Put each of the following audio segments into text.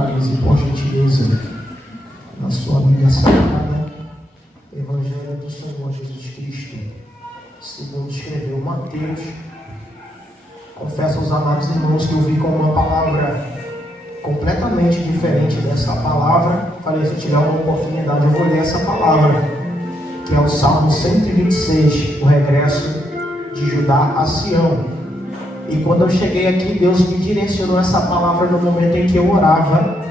localize, por gentileza, na sua Bíblia Sagrada, Evangelho do Senhor Jesus Cristo, segundo escreveu Mateus. Confesso aos amados irmãos que eu vi com uma palavra completamente diferente dessa palavra. Falei, se tiver uma oportunidade eu vou ler essa palavra, que é o Salmo 126, o regresso de Judá a Sião. E quando eu cheguei aqui, Deus me direcionou essa palavra no momento em que eu orava,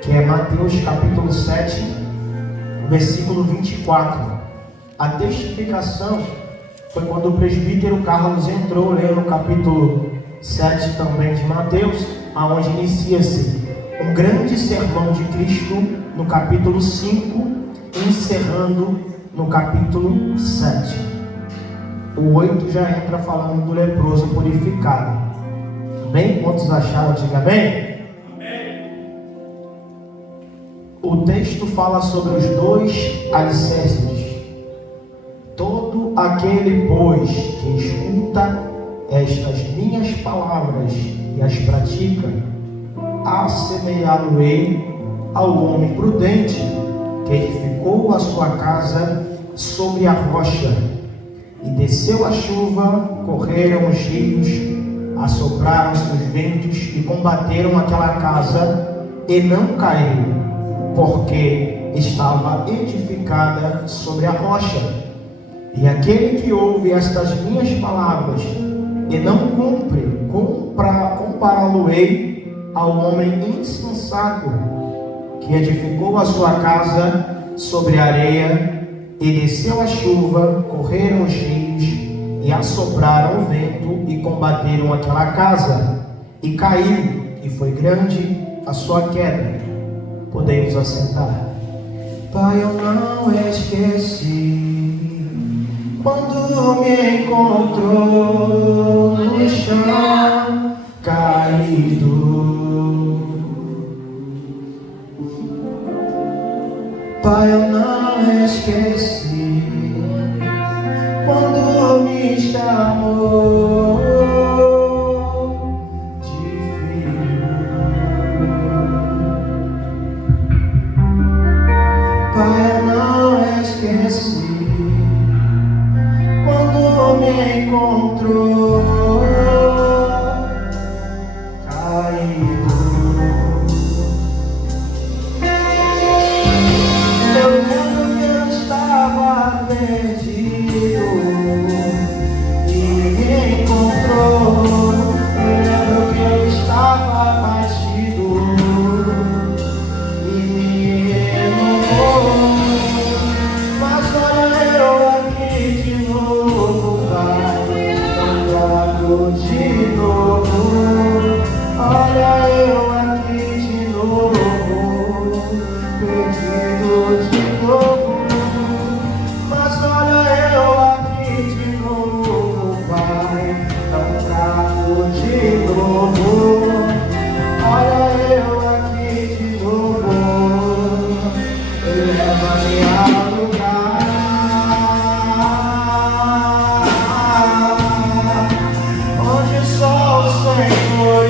que é Mateus capítulo 7, versículo 24. A testificação foi quando o presbítero Carlos entrou, lendo o capítulo 7 também de Mateus, aonde inicia-se um grande sermão de Cristo no capítulo 5, encerrando no capítulo 7. O 8 já entra falando do leproso purificado. Bem, quantos acharam? Diga bem. O texto fala sobre os dois alicerces. Todo aquele, pois, que escuta estas minhas palavras e as pratica, assemelhá-lo-ei ao homem prudente que edificou a sua casa sobre a rocha. E desceu a chuva, correram os rios, assopraram-se os ventos e combateram aquela casa, e não caiu, porque estava edificada sobre a rocha. E aquele que ouve estas minhas palavras e não cumpre, compará-lo-ei ao homem insensato que edificou a sua casa sobre a areia. E desceu a chuva, correram os rios, e assopraram o vento, e combateram aquela casa, e caiu, e foi grande a sua queda. Podemos assentar. Pai, eu não esqueci quando me encontrou no chão caído. Pai, eu não esqueci quando me chamou de filho. Pai, eu não esqueci quando me encontrou caído. Perdido e me encontrou. Lembro que eu estava batido e me renovou. Mas olha eu aqui de novo, Pai, tão grato de novo. Olha eu aqui de novo, perdido de novo. De novo, olha eu aqui de novo, leva-me ao lugar onde só o Senhor e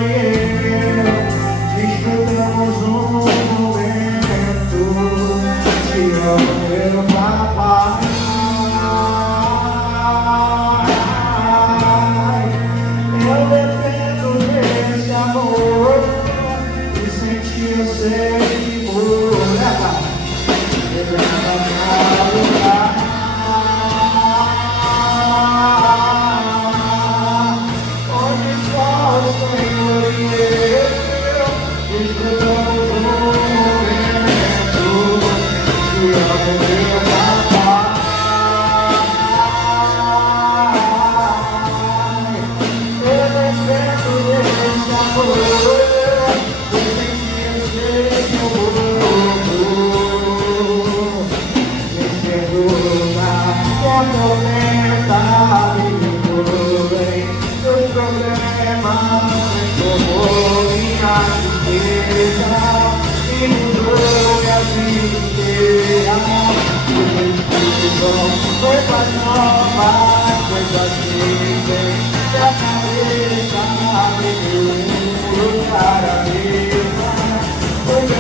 eu desfrutamos um momento. Te amo, meu papai. Coisas novas, coisas simples, pra cabeça, para a mesa, coisas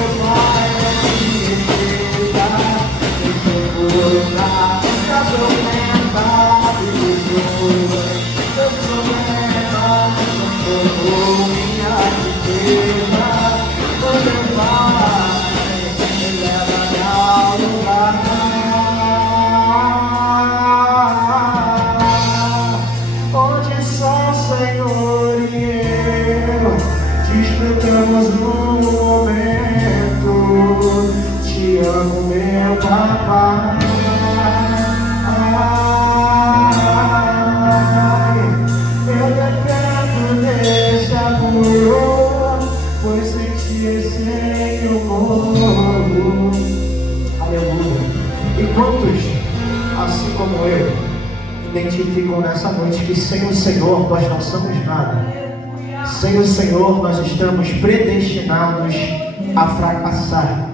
tenho morro. Aleluia. E quantos, assim como eu, identificam nessa noite que sem o Senhor nós não somos nada? Sem o Senhor nós estamos predestinados a fracassar.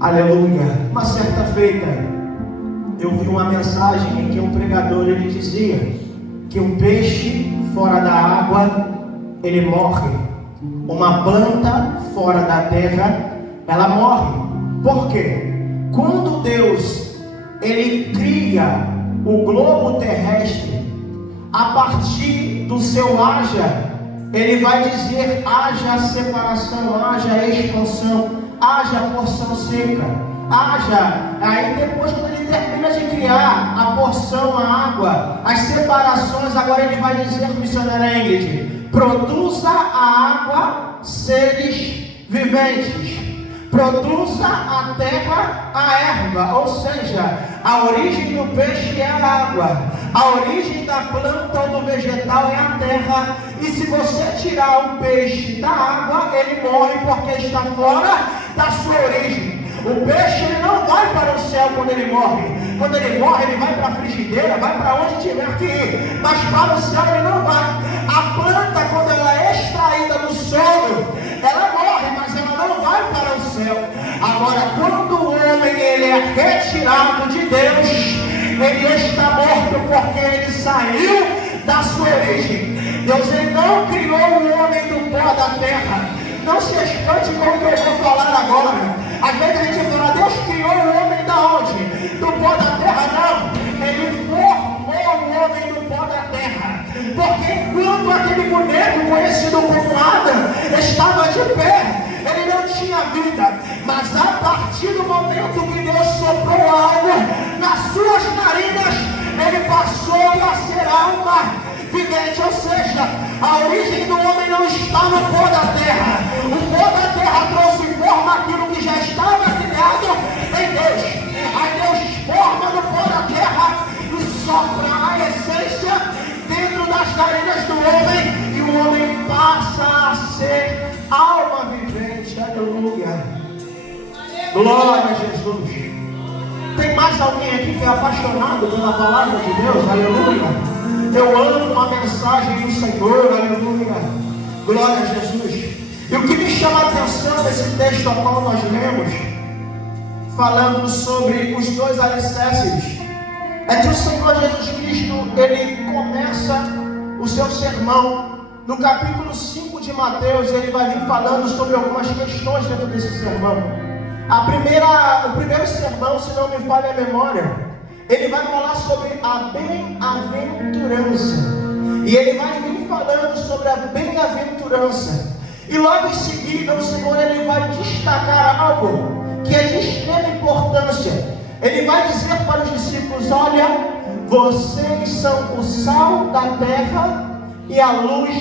Aleluia. Uma certa feita eu vi uma mensagem em que um pregador ele dizia que um peixe fora da água ele morre, uma planta fora da terra ela morre. Por quê? Quando Deus ele cria o globo terrestre, a partir do seu haja, ele vai dizer: haja separação, haja expansão, haja porção seca, haja. Aí depois, quando ele termina de criar a porção, a água, as separações, agora ele vai dizer, missionária Ingrid: produza a água seres viventes, produza a terra a erva. Ou seja, a origem do peixe é a água, a origem da planta ou do vegetal é a terra. E se você tirar o peixe da água, ele morre porque está fora da sua origem. O peixe ele não vai para o céu quando ele morre. Quando ele morre, ele vai para a frigideira, vai para onde tiver que ir, mas para o céu ele não vai. A planta, quando ela é extraída do solo, ela morre, mas ela não vai para o céu. Agora, quando o homem ele é retirado de Deus, ele está morto porque ele saiu da sua origem. Deus ele não criou o homem do pó da terra. Não se espante com o que eu vou falar agora. Às vezes a gente fala: Deus criou o homem da onde? Do pó da terra. Não, ele formou o homem do pó da terra. Porque enquanto aquele boneco conhecido como Adão estava de pé, ele não tinha vida. Mas a partir do momento que Deus soprou algo nas suas narinas, ele passou a ser alma vivente. Ou seja, a origem do homem não está no pó da terra. O pó da terra trouxe forma aquilo que já estava criado em Deus. Aí Deus forma no pó da terra e sopra a essência dentro das narinas do homem, e o homem passa a ser alma vivente. Aleluia. Glória a Jesus. Tem mais alguém aqui que é apaixonado pela palavra de Deus? Aleluia. Eu amo a mensagem do Senhor, aleluia, glória a Jesus. E o que me chama a atenção nesse texto a qual nós lemos, falando sobre os dois alicerces, é que o Senhor Jesus Cristo, ele começa o seu sermão, no capítulo 5 de Mateus, ele vai vir falando sobre algumas questões dentro desse sermão. O primeiro sermão, se não me falha a memória, ele vai falar sobre a bem-aventurança. E ele vai vir falando sobre a bem-aventurança. E logo em seguida o Senhor ele vai destacar algo que é de extrema importância. Ele vai dizer para os discípulos: olha, vocês são o sal da terra e a luz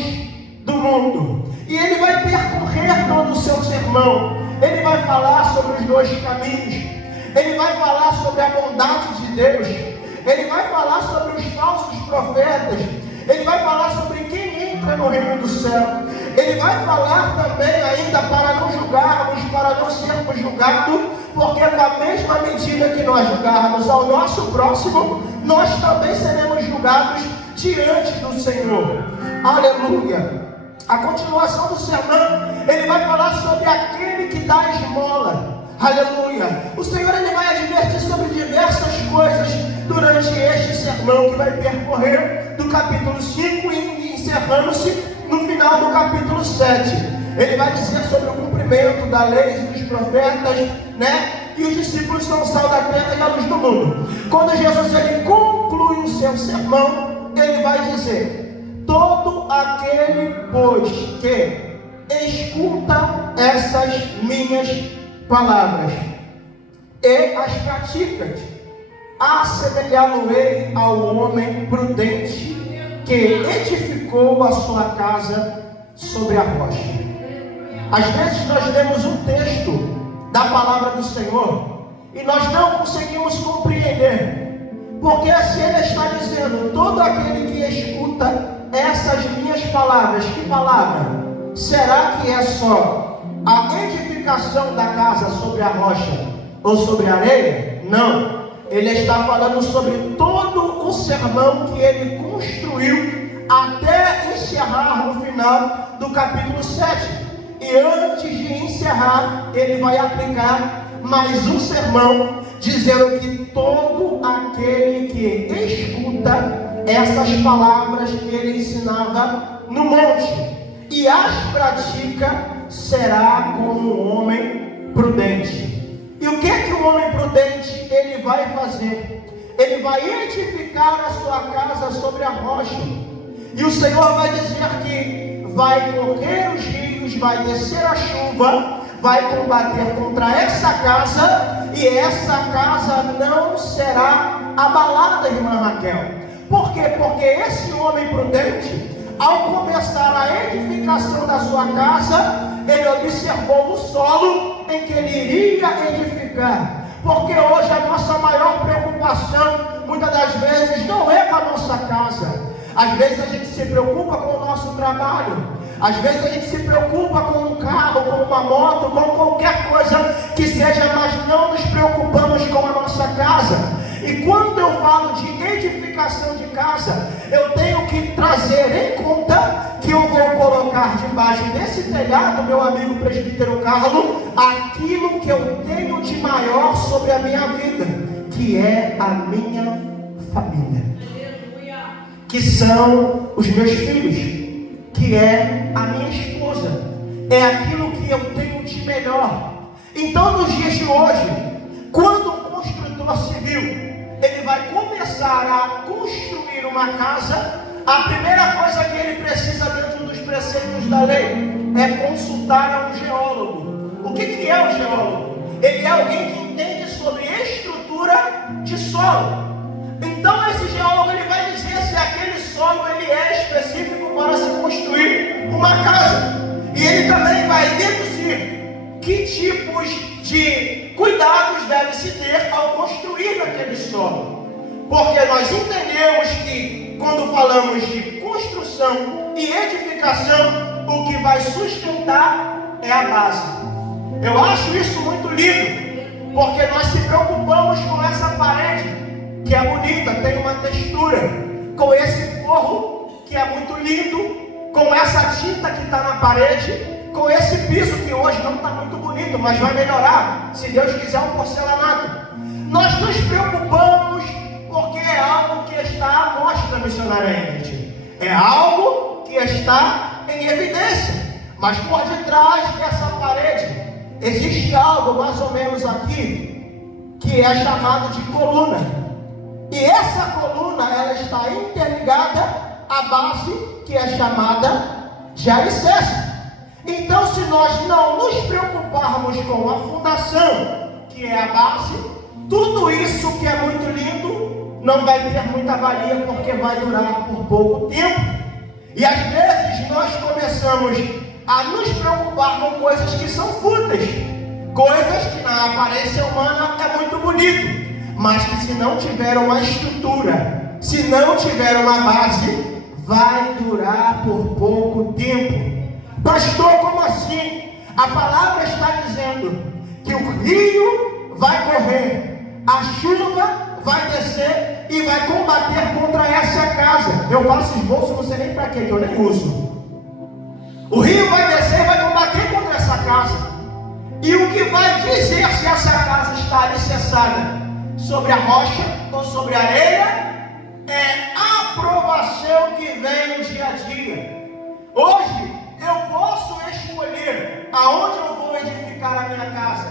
do mundo. E ele vai percorrer todo o seu sermão. Ele vai falar sobre os dois caminhos. Ele vai falar sobre a bondade de Deus. Ele vai falar sobre os falsos profetas. Ele vai falar sobre quem entra no reino do céu. Ele vai falar também ainda para não julgarmos, para não sermos julgados, porque com a mesma medida que nós julgarmos ao nosso próximo, nós também seremos julgados diante do Senhor. Aleluia. A continuação do sermão, ele vai falar sobre aquele que dá esmola. Aleluia. O Senhor ele vai advertir sobre diversas coisas durante este sermão, que vai percorrer do capítulo 5 e encerrando-se no final do capítulo 7. Ele vai dizer sobre o cumprimento da lei e dos profetas, né? E os discípulos são o sal da terra e a luz do mundo. Quando Jesus ele conclui o seu sermão, ele vai dizer: todo aquele, pois, que escuta essas minhas palavras e as pratica, assemelhá-lo-ei ao homem prudente que edificou a sua casa sobre a rocha. Às vezes nós lemos um texto da palavra do Senhor e nós não conseguimos compreender, porque assim ele está dizendo: todo aquele que escuta essas minhas palavras. Que palavra? Será que é só a edificação edificação da casa sobre a rocha ou sobre a areia? Não. Ele está falando sobre todo o sermão que ele construiu até encerrar no final do capítulo 7. E antes de encerrar, ele vai aplicar mais um sermão, dizendo que todo aquele que escuta essas palavras que ele ensinava no monte e as pratica, será como um homem prudente. E o que é que o homem prudente ele vai fazer? Ele vai edificar a sua casa sobre a rocha. E o Senhor vai dizer que vai correr os rios, vai descer a chuva, vai combater contra essa casa, e essa casa não será abalada, irmã Raquel. Por quê? Porque esse homem prudente, ao começar a edificação da sua casa, ele observou o solo em que ele iria edificar. Porque hoje a nossa maior preocupação, muitas das vezes, não é com a nossa casa. Às vezes a gente se preocupa com o nosso trabalho. Às vezes a gente se preocupa com um carro, com uma moto, com qualquer coisa que seja, mas não nos preocupamos com a nossa casa. E quando eu falo de edificação de casa, eu tenho que trazer em conta que eu vou colocar debaixo desse telhado, meu amigo presbítero Carlos, aquilo que eu tenho de maior sobre a minha vida, que é a minha família, que são os meus filhos, que é a minha esposa, é aquilo que eu tenho de melhor. Então, nos dias de hoje, quando um construtor civil ele vai começar a construir uma casa, a primeira coisa que ele precisa, dentro dos preceitos da lei, é consultar um geólogo. O que é um geólogo? Ele é alguém que entende sobre estrutura de solo. Então esse geólogo ele vai dizer se aquele solo ele é específico para se construir uma casa. E ele também vai deduzir que tipos de cuidados deve se ter ao construir aquele solo. Porque nós entendemos que quando falamos de construção e edificação, o que vai sustentar é a base. Eu acho isso muito lindo, porque nós se preocupamos com essa parede, que é bonita, tem uma textura, com esse forro, que é muito lindo, com essa tinta que está na parede, com esse piso que hoje não está muito bonito, mas vai melhorar, se Deus quiser, um porcelanato. Nós nos preocupamos porque é algo que está à mostra, missionária Ingrid. É algo que está em evidência. Mas por detrás dessa parede existe algo mais ou menos aqui, que é chamado de coluna. E essa coluna, ela está interligada à base, que é chamada de alicerce. Então, se nós não nos preocuparmos com a fundação, que é a base, tudo isso que é muito lindo não vai ter muita valia, porque vai durar por pouco tempo. E às vezes nós começamos a nos preocupar com coisas que são fúteis, coisas que na aparência humana é muito bonito, mas que se não tiver uma estrutura, se não tiver uma base, vai durar por pouco tempo. Pastor, como assim? A palavra está dizendo que o rio vai correr, a chuva vai descer e vai combater contra essa casa. Eu faço esboço, não sei nem para quê, que eu nem uso. O rio vai descer e vai combater contra essa casa. E o que vai dizer se essa casa está alicerçada sobre a rocha ou sobre a areia é a aprovação que vem no dia a dia. Hoje eu posso escolher aonde eu vou edificar a minha casa,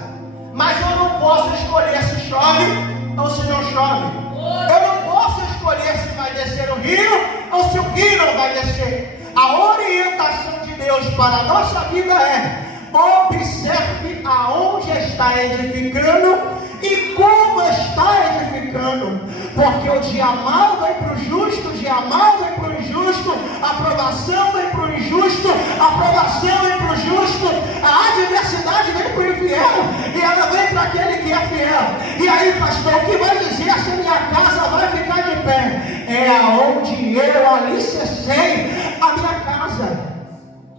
mas eu não posso escolher se chove ou se não chove. Eu não posso escolher se vai descer o rio ou se o rio não vai descer. A orientação de Deus para a nossa vida é: observe aonde está edificando e como está edificando, porque o dia mau vem para o justo, o dia mau vem para o injusto, a aprovação vem para o injusto, a aprovação vem para o justo, a adversidade vem para o infiel e ela vem para aquele que é fiel. E aí, pastor, o que vai dizer se a minha casa vai ficar de pé? É aonde eu alicercei a minha casa.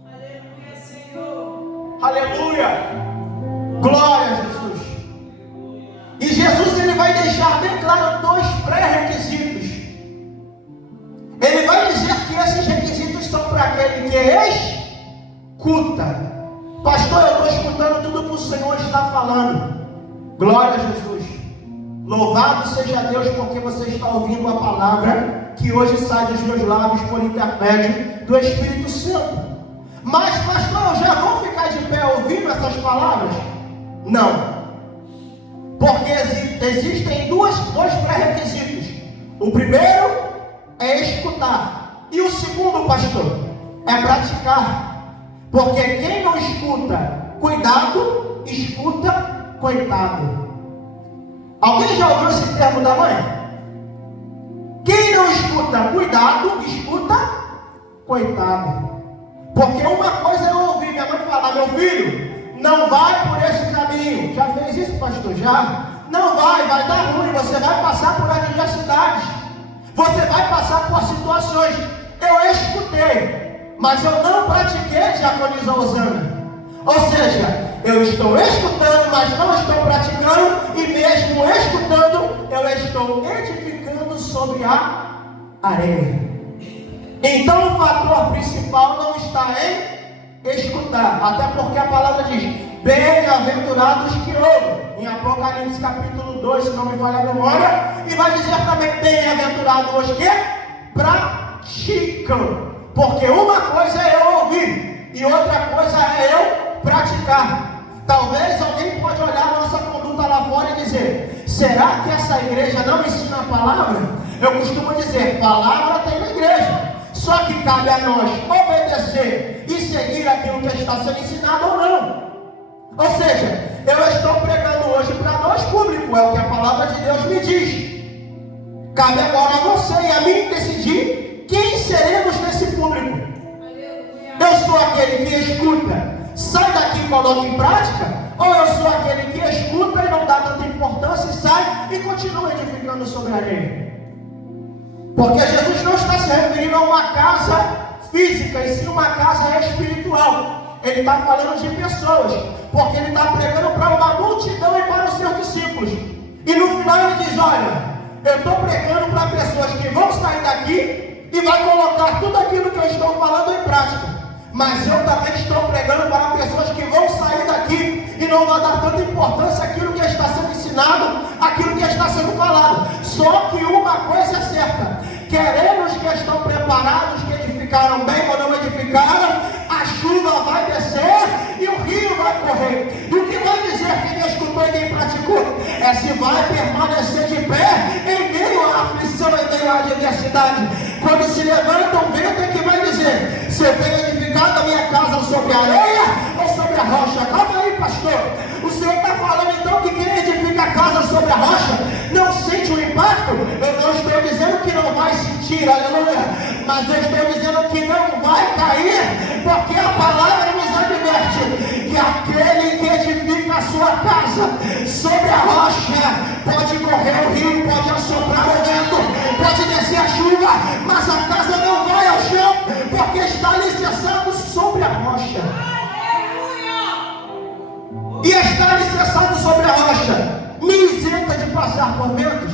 Aleluia, Senhor. Aleluia. que escuta. Pastor, eu estou escutando tudo que o Senhor está falando. Glória a Jesus. Louvado seja Deus, porque você está ouvindo a palavra que hoje sai dos meus lábios por intermédio do Espírito Santo. Mas, pastor, eu já vou ficar de pé ouvindo essas palavras? Não. Porque existem dois pré-requisitos. O primeiro é escutar. E o segundo, pastor, é praticar. Porque quem não escuta, cuidado, escuta, coitado. Alguém já ouviu esse termo da mãe? Quem não escuta, cuidado, escuta, coitado. Porque uma coisa eu ouvi minha mãe falar: meu filho, não vai por esse caminho. Já fez isso, pastor? Já? Não vai dar ruim. Você vai passar por adversidades. Você vai passar por situações. Eu escutei, mas eu não pratiquei, diaconisa Osana. Ou seja, eu estou escutando, mas não estou praticando. E mesmo escutando, eu estou edificando sobre a areia. Então o fator principal não está em escutar. Até porque a palavra diz: bem-aventurados que ouvem. Em Apocalipse capítulo 2, se não me falha a memória. E vai dizer também: bem-aventurados os que praticam. Porque uma coisa é eu ouvir e outra coisa é eu praticar. Talvez alguém pode olhar a nossa conduta lá fora e dizer: será que essa igreja não ensina a palavra? Eu costumo dizer: palavra tem na igreja, só que cabe a nós obedecer e seguir aquilo que está sendo ensinado ou não. Ou seja, eu estou pregando hoje para nós público, é o que a palavra de Deus me diz. Cabe agora a você e a mim decidir quem seremos nesse público. Eu sou aquele que escuta, sai daqui e coloca em prática, ou eu sou aquele que escuta e não dá tanta importância e sai e continua edificando sobre a areia? Porque Jesus não está se referindo a uma casa física, e sim uma casa espiritual. Ele está falando de pessoas, porque ele está pregando para uma multidão e para os seus discípulos. E no final ele diz: olha, eu estou pregando para pessoas que vão sair daqui e vai colocar tudo aquilo que eu estou falando em prática. Mas eu também estou pregando para pessoas que vão sair daqui e não vão dar tanta importância àquilo que está sendo ensinado, àquilo que está sendo falado. Só que uma coisa é certa: queremos que estão preparados, que edificaram bem ou não edificaram, a chuva vai descer e o rio vai correr. E o que vai dizer quem escutou e quem praticou é se vai permanecer de pé em meio à aflição, em meio à adversidade. Quando se levanta um vento, é que vai dizer: se eu tenho edificado a minha casa sobre a areia ou sobre a rocha? Calma aí, pastor. O Senhor está falando então que quem edifica a casa sobre a rocha não sente o impacto? Eu não estou dizendo que não vai sentir, aleluia, mas eu estou dizendo que não vai cair, porque a palavra nos adverte que aquele que edifica a sua casa sobre a rocha, pode correr o rio, pode assoprar o vento, pode descer a chuva, mas a casa não vai ao chão, porque está alicerçado sobre a rocha. E está alicerçado sobre a rocha me isenta de passar por ventos?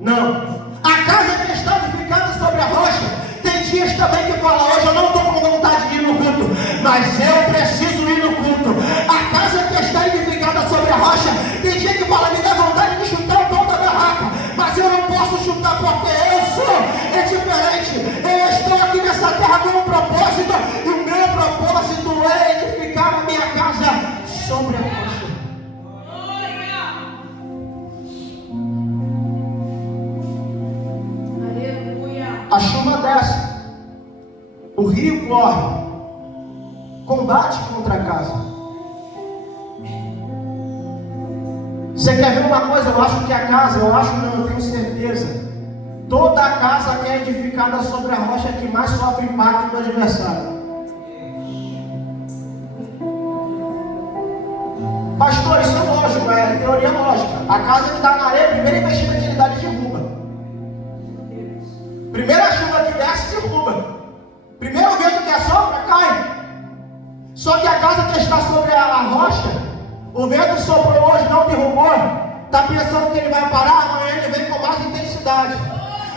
Não. A casa que está edificada sobre a rocha, tem dias também que fala: hoje eu não estou com vontade de ir no culto, mas eu preciso ir no culto. A casa que está edificada sobre a rocha, tem dia que fala: me dá vontade de chutar o pau da barraca, mas eu não posso chutar porque eu sou diferente. Eu estou aqui nessa terra com um propósito, e o meu propósito é edificar a minha casa sobre a rocha. A chuva desce, o rio corre, combate contra a casa. Você quer ver uma coisa? Eu acho que a casa, não, eu tenho certeza, toda a casa que é edificada sobre a rocha é que mais sofre impacto do adversário. Pastor, isso é lógico, é teoria lógica. A casa que está na areia, primeira investida que ele dá, ele derruba. Primeira chuva que desce, derruba. Primeiro vento que assopra, cai. Só que a casa que está sobre a rocha, o vento soprou hoje, não derrubou. Está pensando que ele vai parar, amanhã ele vem com mais intensidade.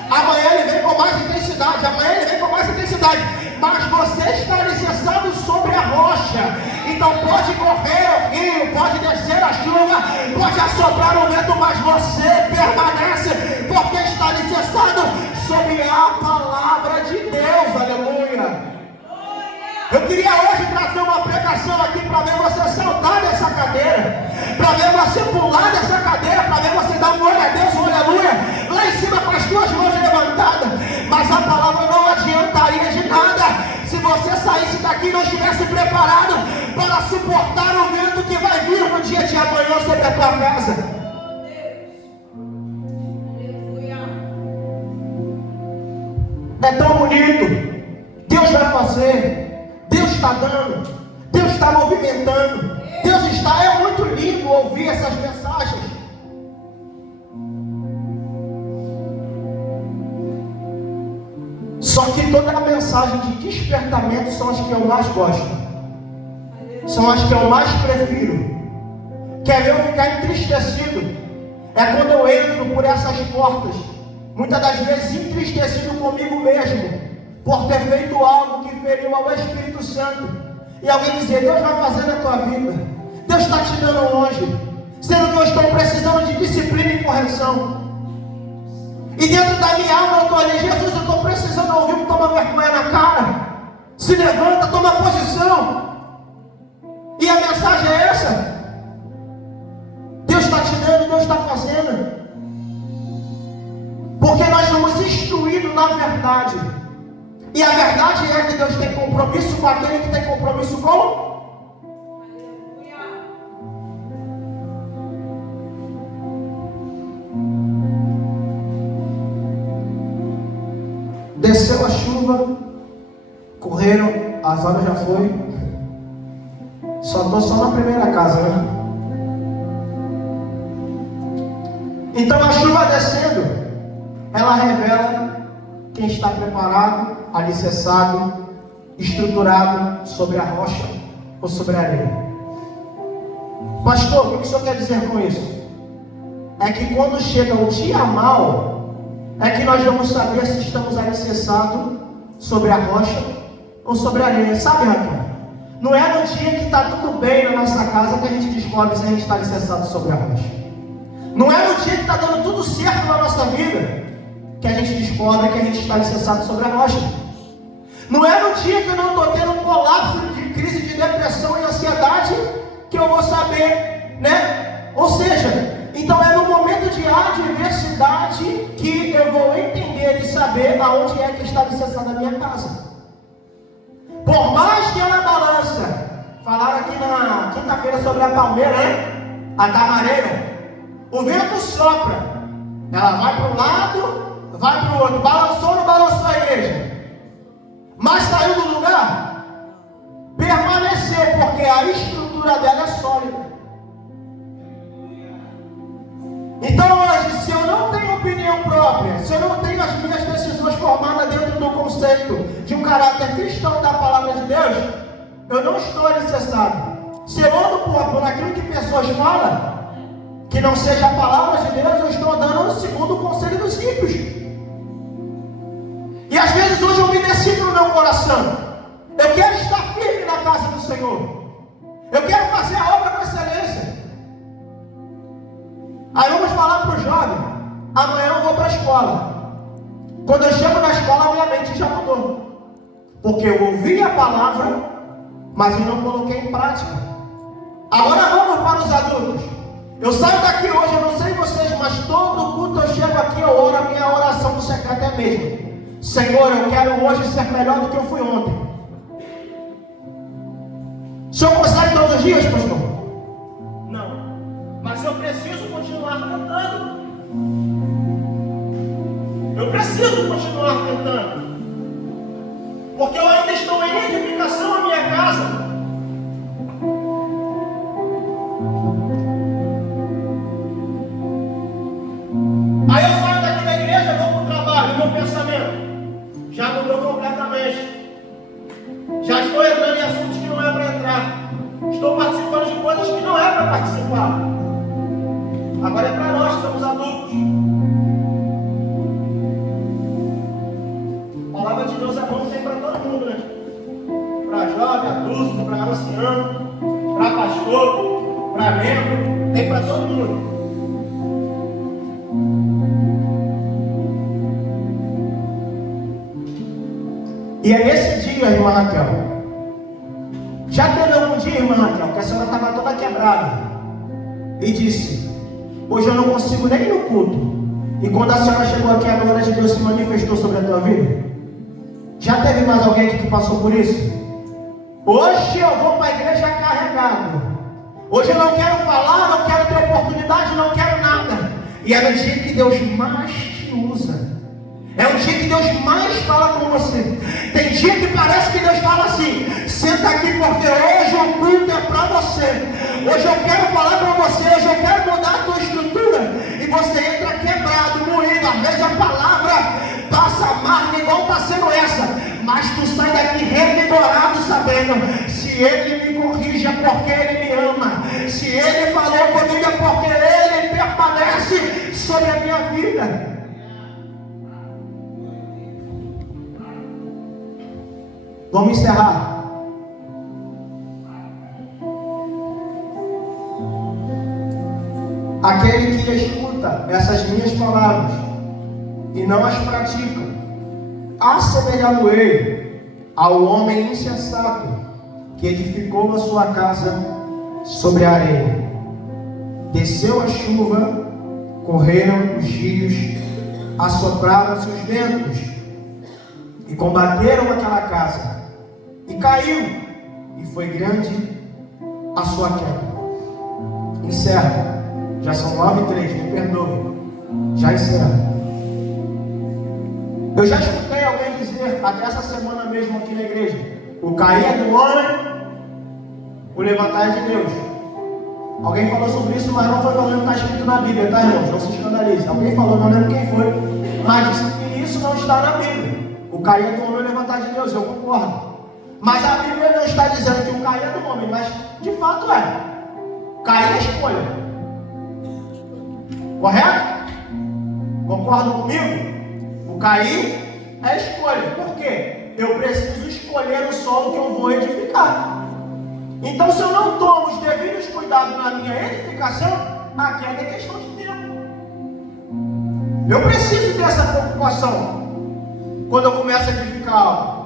Amanhã ele vem com mais intensidade. Amanhã ele vem com mais intensidade. mas você está alicerçado sobre a rocha. Então pode correr o rio, pode descer a chuva, pode assoprar o vento, mas você permanece, porque está alicerçado sobre a palavra de Deus. Aleluia. Eu queria hoje trazer uma pregação aqui para ver você saltar dessa cadeira, para ver você pular dessa cadeira, para ver você dar um glória a Deus, um aleluia, lá em cima com as tuas mãos levantadas. Mas a palavra não adiantaria de nada se você saísse daqui e não estivesse preparado para suportar o vento que vai vir no dia de amanhã sobre a tua casa. É tão bonito. Deus vai fazer. Deus está dando, Deus está movimentando, Deus está, é muito lindo ouvir essas mensagens. Só que toda a mensagem de despertamento são as que eu mais gosto, são as que eu mais prefiro. Quer ver eu ficar entristecido? É quando eu entro por essas portas, muitas das vezes entristecido comigo mesmo, por ter feito algo que feriu ao Espírito Santo, e alguém dizer: Deus vai fazer na tua vida, Deus está te dando longe, sendo que eu estou precisando de disciplina e correção. E dentro da minha alma eu estou ali: Jesus, eu estou precisando ouvir um toma vergonha na cara, se levanta, toma posição. E a mensagem é essa: Deus está te dando, Deus está fazendo, porque nós somos instruídos na verdade. E a verdade é que Deus tem compromisso com aquele que tem compromisso com. Desceu a chuva, correram, as horas já foi. Só na primeira casa, né? Então a chuva descendo, ela revela quem está preparado, alicerçado, estruturado sobre a rocha ou sobre a areia. Pastor, o que o senhor quer dizer com isso? É que quando chega o dia mal, é que nós vamos saber se estamos alicerçados sobre a rocha ou sobre a areia. Sabe, Raquel? Não é no dia que está tudo bem na nossa casa que a gente descobre se a gente está alicerçado sobre a rocha. Não é no dia que está dando tudo certo na nossa vida que a gente descobre que a gente está alicerçado sobre a rocha. Não é no dia que eu não estou tendo um colapso de crise de depressão e ansiedade que eu vou saber, né? Ou seja, então é no momento de adversidade que eu vou entender e saber aonde é que está alicerçada a minha casa. Por mais que ela balança, falaram aqui na quinta-feira sobre a palmeira, né? A tamareira. O vento sopra, ela vai para um lado, vai para o outro. Balançou ou não balançou a igreja? Mas saiu do lugar? Permaneceu, porque a estrutura dela é sólida. Então hoje, se eu não tenho opinião própria, se eu não tenho as minhas decisões formadas dentro do conceito de um caráter cristão da palavra de Deus, eu não estou alicerçado. Se eu ando por aquilo que pessoas falam, que não seja a palavra de Deus, eu estou andando segundo o conselho dos ímpios. E às vezes hoje eu me decido no meu coração: eu quero estar firme na casa do Senhor, eu quero fazer a obra com excelência. Aí vamos falar para o jovem: amanhã eu vou para a escola. Quando eu chego na escola, a minha mente já mudou, porque eu ouvi a palavra, mas eu não coloquei em prática. Agora vamos para os adultos. Eu saio daqui hoje, eu não sei vocês, mas todo culto eu chego aqui, eu oro, a minha oração do secreto é mesmo: Senhor, eu quero hoje ser melhor do que eu fui ontem. O senhor consegue todos os dias, pastor? Não. Mas eu preciso continuar tentando. Eu preciso continuar tentando. Porque eu ainda estou em edificação a minha casa. Aí eu saio daqui da igreja, vou para o trabalho, meu pensamento já mudou completamente. Já estou entrando em assuntos que não é para entrar. Estou participando de coisas que não é para participar. Agora é para nós que somos adultos. A palavra de Deus é bom, tem para todo mundo, né? músico, para ancião, para pastor, para membro, tem para todo mundo. E é nesse dia, irmã Raquel. Já teve algum dia, irmã Raquel, que a senhora estava toda quebrada e disse: hoje eu não consigo nem ir no culto. E quando a senhora chegou aqui, a glória de Deus se manifestou sobre a tua vida? Já teve mais alguém aqui que passou por isso? Hoje eu vou para a igreja carregado. Hoje eu não quero falar, não quero ter oportunidade, não quero nada. E é no dia que Deus mais te usa. É o dia que Deus mais fala com você. Tem dia que parece que Deus fala assim: senta aqui porque hoje o culto é para você. Hoje eu quero falar com você, hoje eu quero mudar a tua estrutura. E você entra quebrado, moído, às vezes a palavra passa amarga igual está sendo essa. Mas tu sai daqui revigorado sabendo: se Ele me corrige é porque Ele me ama. Se Ele falou comigo é porque Ele permanece sobre a minha vida. Vamos encerrar. Aquele que escuta essas minhas palavras e não as pratica, assemelhá-lo-ei ao homem insensato que edificou a sua casa sobre a areia. Desceu a chuva, correram os rios, assopraram-se os ventos e combateram aquela casa, e caiu, e foi grande a sua queda. Encerra. Já são 9h03, me perdoe. Já encerra. Eu já escutei alguém dizer, até essa semana mesmo aqui na igreja: o cair é do homem, o levantar é de Deus. Alguém falou sobre isso, mas não foi falando que está escrito na Bíblia, tá, irmãos? Não se escandalize. Alguém falou, não lembro quem foi, mas disse que isso não está na Bíblia. O cair é do homem, o levantar de Deus. Eu concordo. Mas a Bíblia não está dizendo que o cair é do homem, mas de fato é. Cair é escolha. Correto? Concordam comigo? O cair é escolha. Por quê? Eu preciso escolher o solo que eu vou edificar. Então, se eu não tomo os devidos cuidados na minha edificação, a queda é questão de tempo. Eu preciso ter essa preocupação quando eu começo a edificar algo.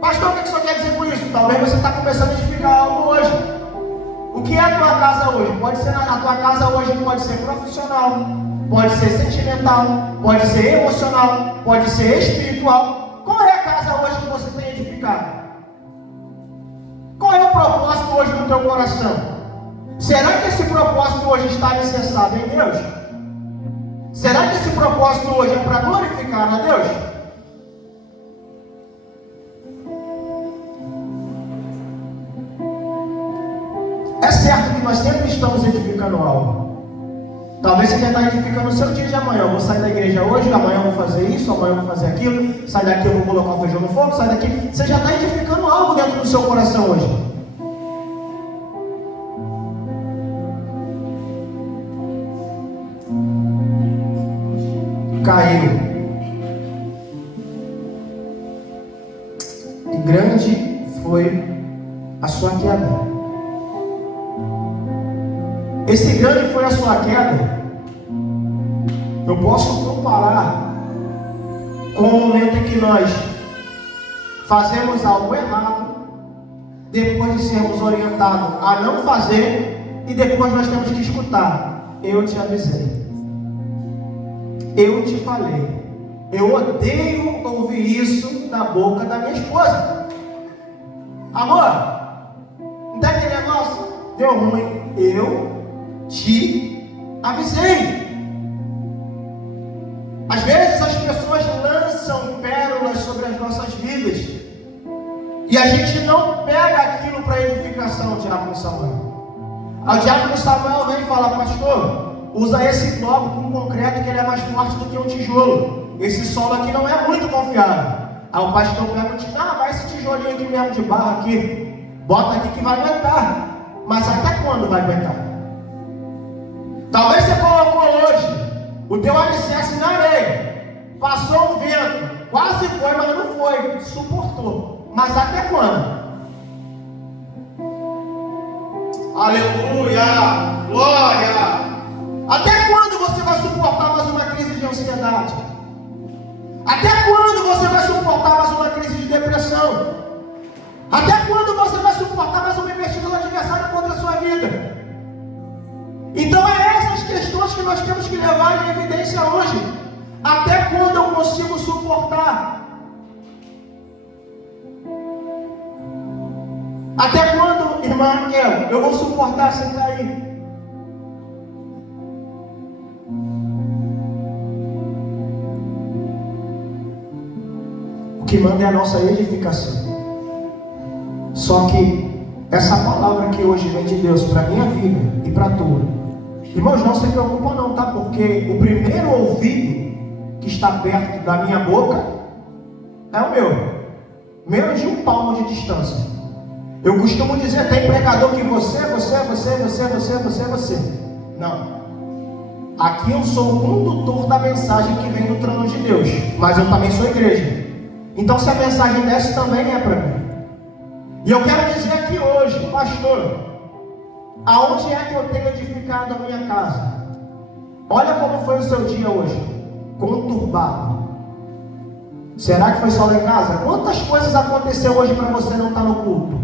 Pastor, o que o senhor quer dizer com isso? Talvez você está começando a edificar algo hoje. O que é a tua casa hoje? Pode ser, a tua casa hoje pode ser profissional, pode ser sentimental, pode ser emocional, pode ser espiritual. Qual é a casa hoje que você tem edificado? Qual é o propósito hoje no teu coração? Será que esse propósito hoje está alicerçado em Deus? Será que esse propósito hoje é para glorificar a Deus? É certo que nós sempre estamos edificando algo. Talvez você já está edificando o seu dia de amanhã. Eu vou sair da igreja hoje, amanhã eu vou fazer isso, amanhã eu vou fazer aquilo. Sai daqui, eu vou colocar o feijão no fogo, sai daqui. Você já está edificando algo dentro do seu coração hoje. Caiu. E grande foi a sua queda. Esse grande foi a sua queda. Eu posso comparar com o momento em que nós fazemos algo errado, depois de sermos orientados a não fazer, e depois nós temos que escutar: eu te avisei, eu te falei. Eu odeio ouvir isso da boca da minha esposa. Amor, não tem aquele negócio? Deu ruim. Eu te avisei. Às vezes as pessoas lançam pérolas sobre as nossas vidas e a gente não pega aquilo para edificação. O diácono Samuel, o diácono Samuel vem e fala: pastor, usa esse bloco com concreto que ele é mais forte do que um tijolo. Esse solo aqui não é muito confiável. Aí o pastor pega e diz: vai esse tijolinho aqui mesmo de barro aqui, bota aqui que vai aguentar. Mas até quando vai aguentar? Talvez você colocou hoje o teu alicerce na areia, passou um vento, quase foi, mas não foi, suportou. Mas até quando? Aleluia! Glória! Até quando você vai suportar mais uma crise de ansiedade? Até quando você vai suportar mais uma crise de depressão? Até quando você vai suportar mais uma investida do adversário contra a sua vida? Então é essas questões que nós temos que levar em evidência hoje. Até quando eu consigo suportar? Até quando, irmã Raquel, eu vou suportar sem cair? O que manda é a nossa edificação. Só que essa palavra que hoje vem de Deus para a minha vida e para a tua, irmãos, não se preocupam não, tá? Porque o primeiro ouvido que está perto da minha boca é o meu, menos de um palmo de distância. Eu costumo dizer, tem pregador que você. Não. Aqui eu sou o condutor da mensagem que vem do trono de Deus, mas eu também sou igreja. Então se a mensagem desce também é para mim. E eu quero dizer aqui hoje, pastor, aonde é que eu tenho edificado a minha casa? Olha como foi o seu dia hoje, conturbado. Será que foi só lá em casa? Quantas coisas aconteceu hoje para você não estar no culto?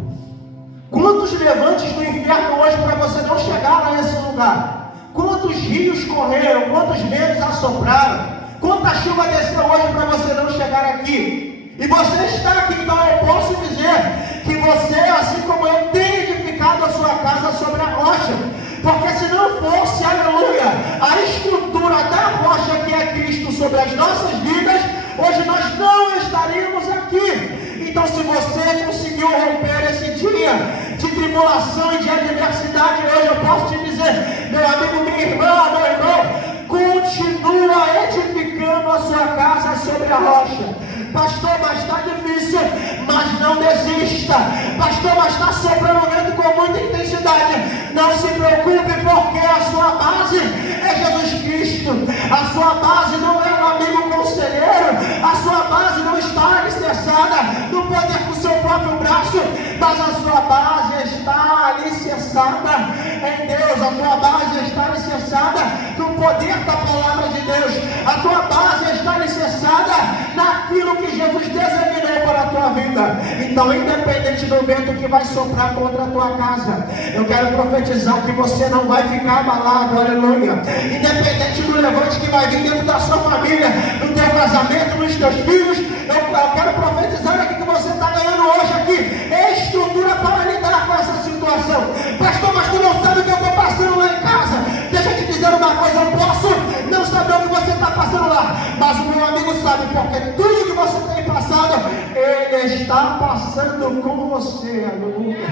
Quantos levantes do inferno hoje para você não chegar nesse lugar? Quantos rios correram? Quantos ventos assopraram? Quanta chuva desceu hoje para você não chegar aqui? E você está aqui, então eu posso dizer que você, assim como eu, tem edificado a sua casa sobre a rocha. Porque se não fosse, aleluia, a estrutura da rocha que é Cristo sobre as nossas vidas, hoje nós não estaríamos aqui. Então se você conseguiu romper esse dia de tribulação e de adversidade, hoje eu posso te dizer, meu amigo, minha irmã, meu irmão, continua edificando a sua casa sobre a rocha. Pastor, mas está difícil, mas não desista. Pastor, mas está soprando vento com muita intensidade. Não se preocupe, porque a sua base é Jesus Cristo. A sua base não é um amigo conselheiro. A sua base não está alicerçada no poder do seu próprio braço, mas a sua base está alicerçada em Deus. A tua base está alicerçada no poder da palavra de Deus. A tua base está alicerçada naquilo que Jesus designou para a tua vida. Então, independente do vento que vai soprar contra a tua casa, eu quero profetizar que você não vai ficar abalado, aleluia. Independente do levante que vai vir dentro da sua família, no teu casamento, nos teus filhos, eu quero profetizar aqui que você está ganhando hoje aqui estrutura para lidar com essa situação. Pastor, mas tu não sabe o que eu estou passando lá em casa. Deixa eu te dizer uma coisa, eu posso não saber o que você está passando lá, mas o meu amigo sabe, porque tudo que você tem passado, ele está passando com você, aleluia.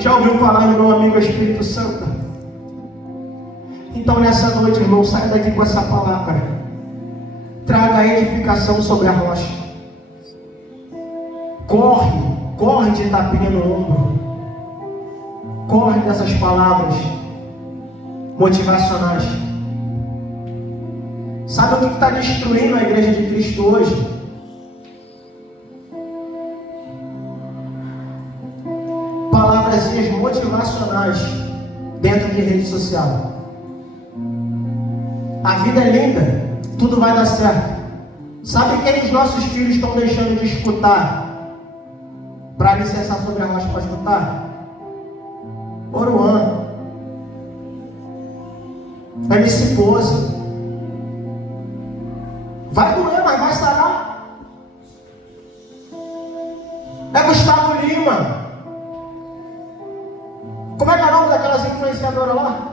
Já ouviu falar do meu amigo Espírito Santo? Então nessa noite, irmão, saia daqui com essa palavra. Traga a edificação sobre a rocha. Corre de tapinha no ombro. Corre dessas palavras motivacionais. Sabe o que está destruindo a igreja de Cristo hoje? Palavrazinhas motivacionais dentro de rede social. A vida é linda, tudo vai dar certo. Sabe quem os nossos filhos estão deixando de escutar para alicerçar sobre a rocha para escutar? Oruan, MC Pose. Vai doer, mas vai sarar. É Gustavo Lima. Como é que é o nome daquelas influenciadoras lá?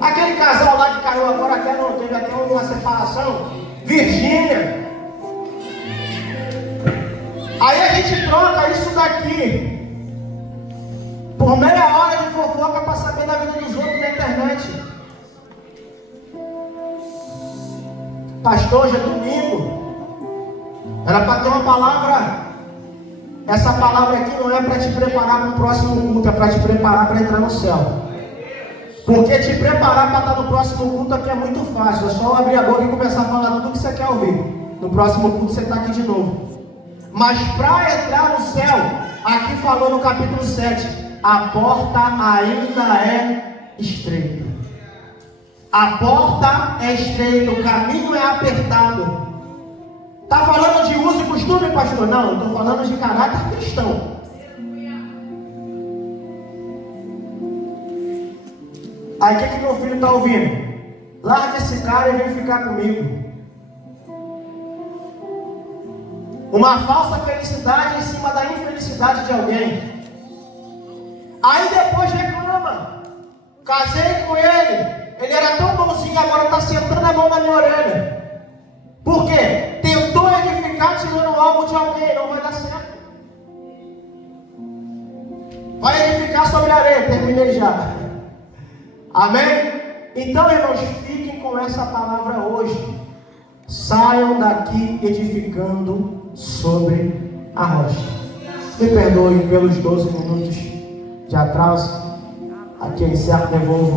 Aquele casal lá que caiu agora, até não teve até uma separação. Virgínia. Aí a gente troca isso daqui por meia hora de fofoca para saber da vida dos outros na internet. Pastor, hoje é domingo. Era para ter uma palavra. Essa palavra aqui não é para te preparar para o próximo culto, é para te preparar para entrar no céu. Porque te preparar para estar no próximo culto aqui é muito fácil. É só abrir a boca e começar a falar tudo que você quer ouvir. No próximo culto você está aqui de novo. Mas para entrar no céu, aqui falou no capítulo 7, a porta ainda é estreita. A porta é estreita, o caminho é apertado. Está falando de uso e costume, pastor? Não, eu estou falando de caráter cristão. Aí o que meu filho está ouvindo? Larga esse cara e vem ficar comigo. Uma falsa felicidade em cima da infelicidade de alguém. Aí depois reclama. Casei com ele era tão bonzinho, agora está sentando a mão na minha orelha. Por quê? Tentou edificar tirando algo de alguém, não vai dar certo. Vai edificar sobre a areia, terminei já. Amém? Então, irmãos, fiquem com essa palavra hoje. Saiam daqui edificando sobre a rocha. Me perdoem pelos 12 minutos de atraso. Aqui encerro, devolvo